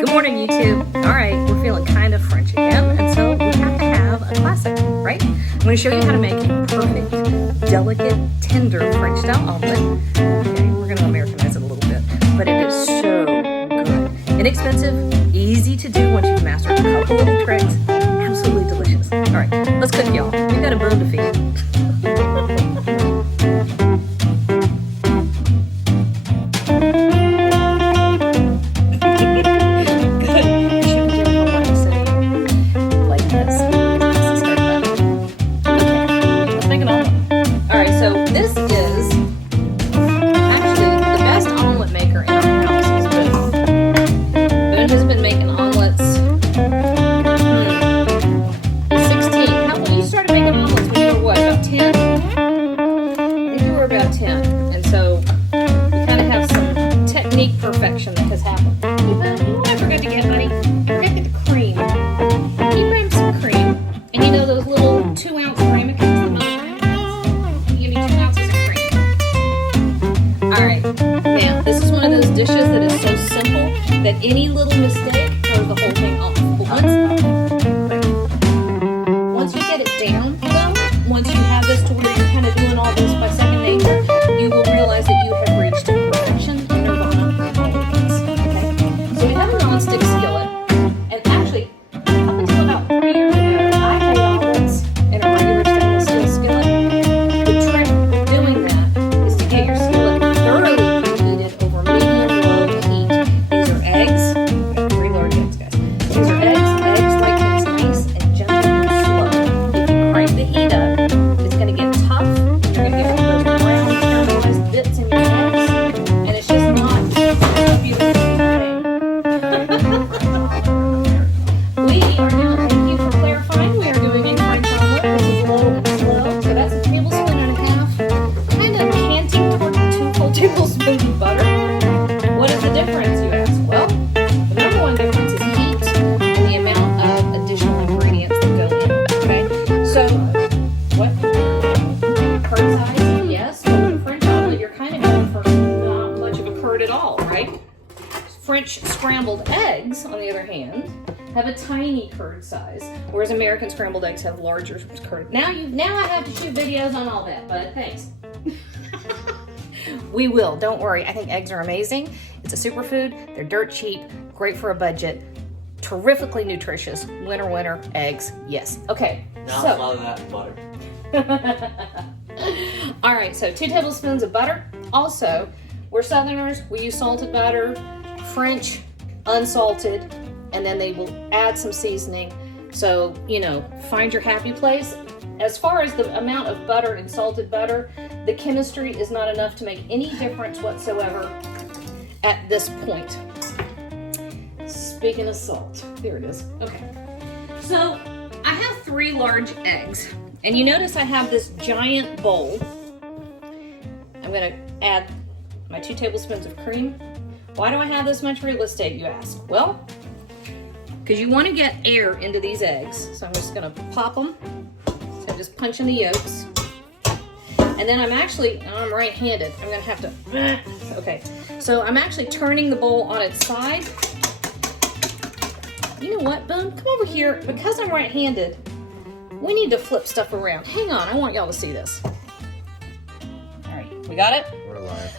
Good morning, YouTube. All right, we're feeling kind of French again, and so we have to have a classic, right? I'm going to show you how to make a perfect, delicate, tender French-style omelet. Okay, we're going to Americanize it a little bit, but it is so good. Inexpensive, easy to do once you've mastered a couple little tricks. Absolutely delicious. All right, let's cook, y'all. We've got a bone to feed. Perfection that has happened. You know what I forgot to get, honey? I forgot to get the cream. Can you bring some cream? And you know those little 2-ounce ramekins, the milk ramekins? Give me 2 ounces of cream. Alright, now this is one of those dishes that is so simple that any little mistake throws the whole thing off. But once you get it down, though, once you have this to where you're kind of doing all this by second nature, you will realize that you have reached perfection. So we have a non-stick skillet, and actually, up until about 3 years ago, I made omelets in a regular stainless steel skillet. The trick with doing that is to get your skillet thoroughly preheated over medium-low heat. These are eggs. I've got 3 large eggs, guys. These are eggs. Eggs like things nice and gentle and slow. If you crank the heat up, it's going to get tough. You're going to get all those brown caramelized bits in your eggs, and it's just not beautiful. We are now, thank you for clarifying, we are doing a French omelet. This is low and slow, so that's a tablespoon and a half, kind of canting toward 2 full tablespoons of butter. What is the difference, you ask? Well, the number one difference is heat and the amount of additional ingredients that go in, okay? So, what? Curd size? Yes, but with a French omelet, you're kind of going for not much of a curd at all, right? French scrambled eggs, on the other hand, have a tiny curd size, whereas American scrambled eggs have larger curd. Now I have to shoot videos on all that, but thanks. We will, don't worry. I think eggs are amazing. It's a superfood. They're dirt cheap, great for a budget, terrifically nutritious. Winner, eggs, yes. Okay, now so. A lot of that butter. All right, so 2 tablespoons of butter. Also, we're Southerners, we use salted butter. French, unsalted, and then they will add some seasoning. So, you know, find your happy place. As far as the amount of butter and salted butter, the chemistry is not enough to make any difference whatsoever at this point. Speaking of salt, here it is. Okay. So, I have 3 large eggs, and you notice I have this giant bowl. I'm going to add my 2 tablespoons of cream. Why do I have this much real estate, you ask? Well, because you want to get air into these eggs. So I'm just going to pop them. So I'm just punching the yolks. And then I'm right-handed. I'm going to have to, okay. So I'm actually turning the bowl on its side. You know what, Boone? Come over here. Because I'm right-handed, we need to flip stuff around. Hang on, I want y'all to see this. All right, we got it?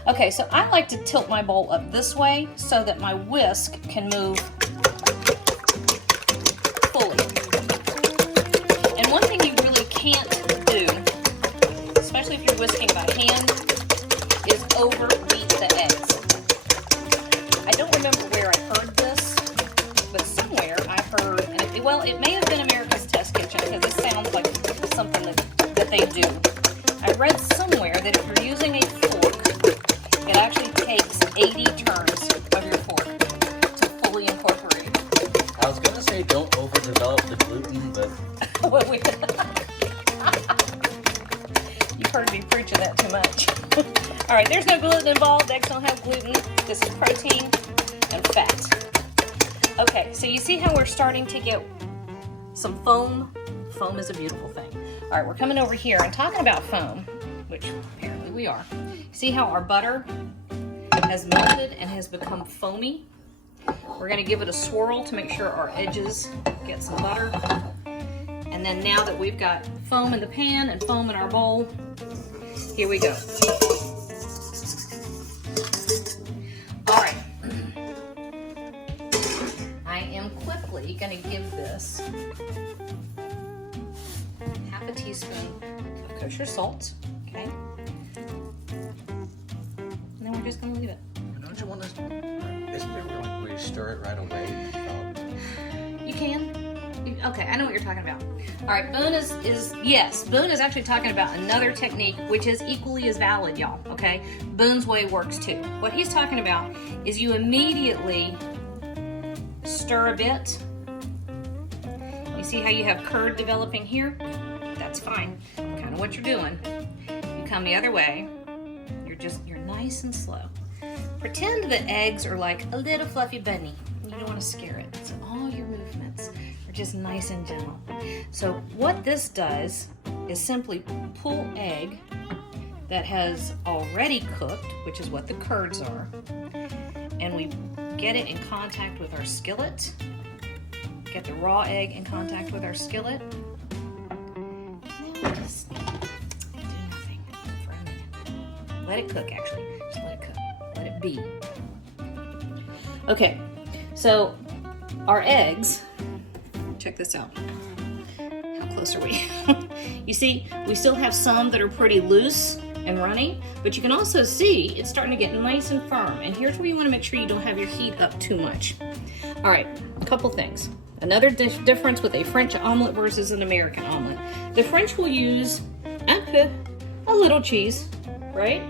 Okay, so I like to tilt my bowl up this way so that my whisk can move fully. And one thing you really can't do, especially if you're whisking by hand, is overbeat the eggs. I don't remember where I heard this, but somewhere I heard, and it may have been America's Test Kitchen because this sounds like something that they do. I read somewhere that if you're using a fork, it actually takes 80 turns of your fork to fully incorporate. I was going to say don't overdevelop the gluten, but... You've heard me preaching that too much. All right, there's no gluten involved. Eggs don't have gluten. This is protein and fat. Okay, so you see how we're starting to get some foam? Foam is a beautiful thing. All right, we're coming over here and talking about foam, which apparently we are. See how our butter has melted and has become foamy? We're gonna give it a swirl to make sure our edges get some butter. And then now that we've got foam in the pan and foam in our bowl, here we go. All right. I am quickly gonna give this half a teaspoon of kosher salt, okay? And then we're just gonna leave it. Don't you want to? Isn't there like where you stir it right away? You can. Okay, I know what you're talking about. All right, Boone yes, Boone is actually talking about another technique which is equally as valid, y'all, okay? Boone's way works too. What he's talking about is you immediately stir a bit. You see how you have curd developing here? That's fine. Kind of what you're doing. You come the other way. You're nice and slow. Pretend that eggs are like a little fluffy bunny. You don't want to scare it. So all your movements are just nice and gentle. So what this does is simply pull egg that has already cooked, which is what the curds are, and we get it in contact with our skillet. Get the raw egg in contact with our skillet. And then we just do nothing for a minute. Let it cook, actually. Just let it cook. Let it be. Okay, so our eggs, check this out. How close are we? You see, we still have some that are pretty loose and runny, but you can also see it's starting to get nice and firm. And here's where you want to make sure you don't have your heat up too much. All right, a couple things. Another difference with a French omelet versus an American omelet. The French will use a little cheese, right?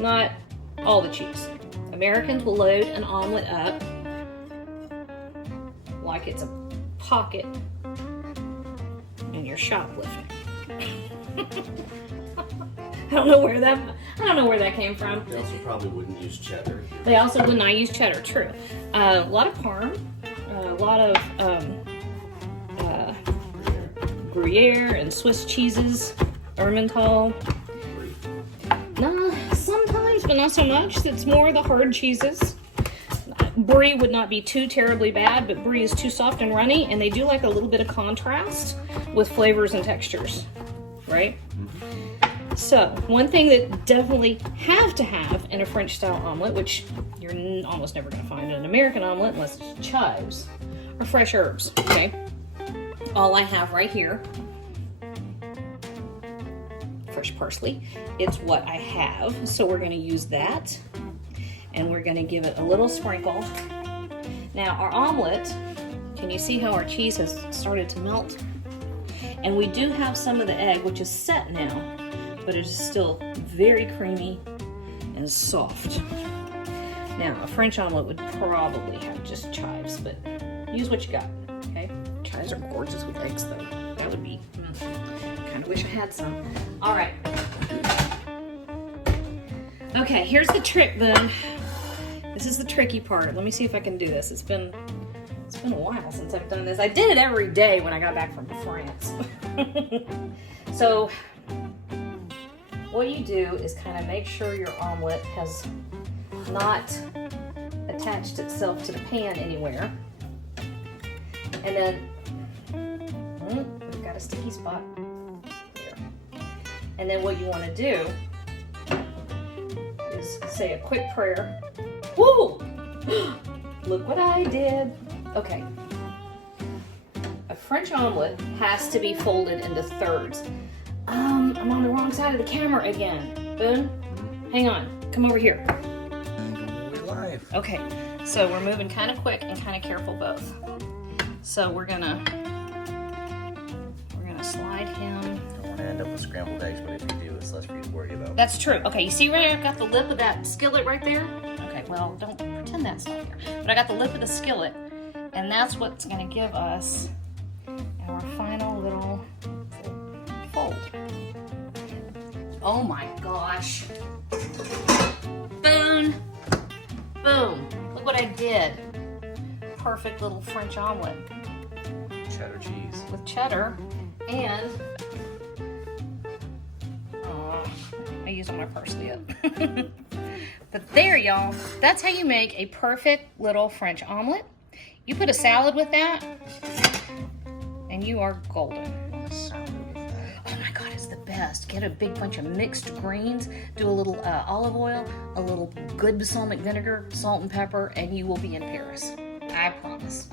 Not all the cheese. Americans will load an omelet up like it's a pocket and you're shoplifting. I don't know where that came from. They also probably wouldn't use cheddar. They also would not use cheddar, true. A lot of Parm, a lot of Gruyere and Swiss cheeses, Emmental. No, sometimes, but not so much. It's more the hard cheeses. Brie would not be too terribly bad, but Brie is too soft and runny, and they do like a little bit of contrast with flavors and textures, right? Mm-hmm. So, one thing that definitely have to have in a French style omelet, which you're almost never going to find in an American omelet unless it's chives, are fresh herbs, okay? All I have right here, fresh parsley. It's what I have, so we're going to use that, and we're going to give it a little sprinkle. Now our omelet, can you see how our cheese has started to melt? And we do have some of the egg, which is set now, but it is still very creamy and soft. Now a French omelet would probably have just chives, but use what you got, okay? Chives are gorgeous with eggs though. That would be, kind of wish I had some. All right. Okay, here's the trick, Boone. This is the tricky part. Let me see if I can do this. It's been a while since I've done this. I did it every day when I got back from France. So what you do is kind of make sure your omelet has not attached itself to the pan anywhere. And then we've got a sticky spot there. And then what you want to do is say a quick prayer. Woo! Look what I did. Okay. A French omelet has to be folded into thirds. I'm on the wrong side of the camera again. Boone, hang on. Come over here. We're live. Okay, so we're moving kind of quick and kind of careful both. So we're gonna slide him. I don't want to end up with scrambled eggs, but if you do, it's less for you to worry about. That's true. Okay, you see where I've got the lip of that skillet right there? Okay, well, don't pretend that's not here. But I got the lip of the skillet, and that's what's gonna give us our final little fold. Oh my gosh. Boom. Boom. Look what I did. Perfect little French omelet. Cheddar cheese. With cheddar and I used all my parsley up. But there, y'all, that's how you make a perfect little French omelet. You put a salad with that, and you are golden. Oh my God, it's the best. Get a big bunch of mixed greens, do a little olive oil, a little good balsamic vinegar, salt and pepper, and you will be in Paris. I promise.